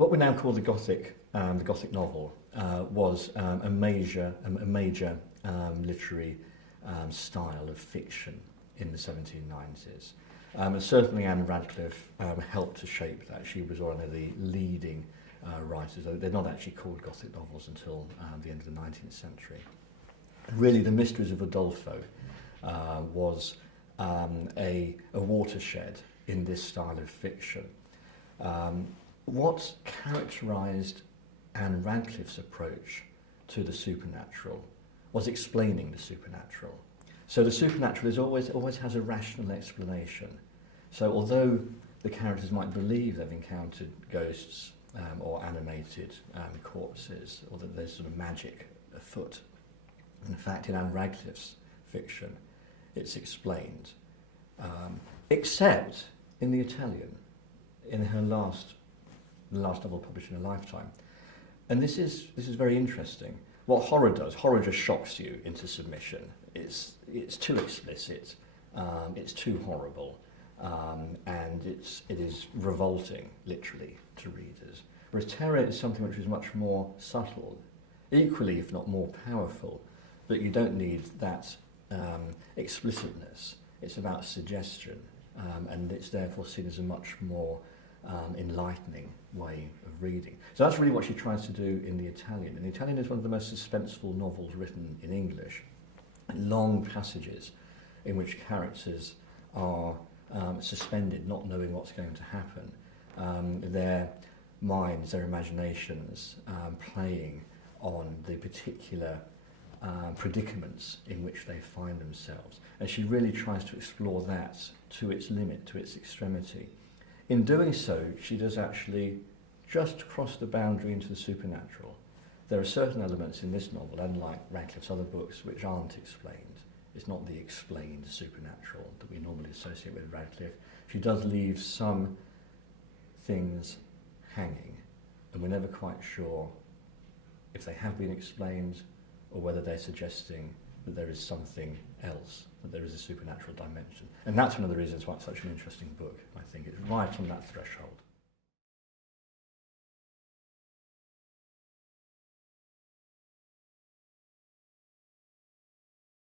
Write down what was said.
what we now call the Gothic novel was a major literary style of fiction in the 1790s. And certainly Ann Radcliffe helped to shape that. She was one of the leading writers. They're not actually called Gothic novels until the end of the 19th century. Really, The Mysteries of Udolpho was a watershed in this style of fiction. What characterised Ann Radcliffe's approach to the supernatural was explaining the supernatural. So the supernatural always has a rational explanation. So although the characters might believe they've encountered ghosts or animated corpses, or that there's sort of magic afoot, in fact, in Ann Radcliffe's fiction, it's explained, except in The Italian, in her last novel published in her lifetime. And this is very interesting. What horror does, horror just shocks you into submission. It's too explicit, it's too horrible, and it is revolting, literally, to readers. Whereas terror is something which is much more subtle, equally, if not more powerful, but you don't need that explicitness. It's about suggestion, and it's therefore seen as a much more enlightening way of reading. So that's really what she tries to do in The Italian. And The Italian is one of the most suspenseful novels written in English. Long passages in which characters are suspended, not knowing what's going to happen. Their minds, their imaginations playing on the particular predicaments in which they find themselves. And she really tries to explore that to its limit, to its extremity. In doing so, she does actually just cross the boundary into the supernatural. There are certain elements in this novel, unlike Radcliffe's other books, which aren't explained. It's not the explained supernatural that we normally associate with Radcliffe. She does leave some things hanging, and we're never quite sure if they have been explained or whether they're suggesting that there is something else, that there is a supernatural dimension. And that's one of the reasons why it's such an interesting book, I think. It's right on that threshold.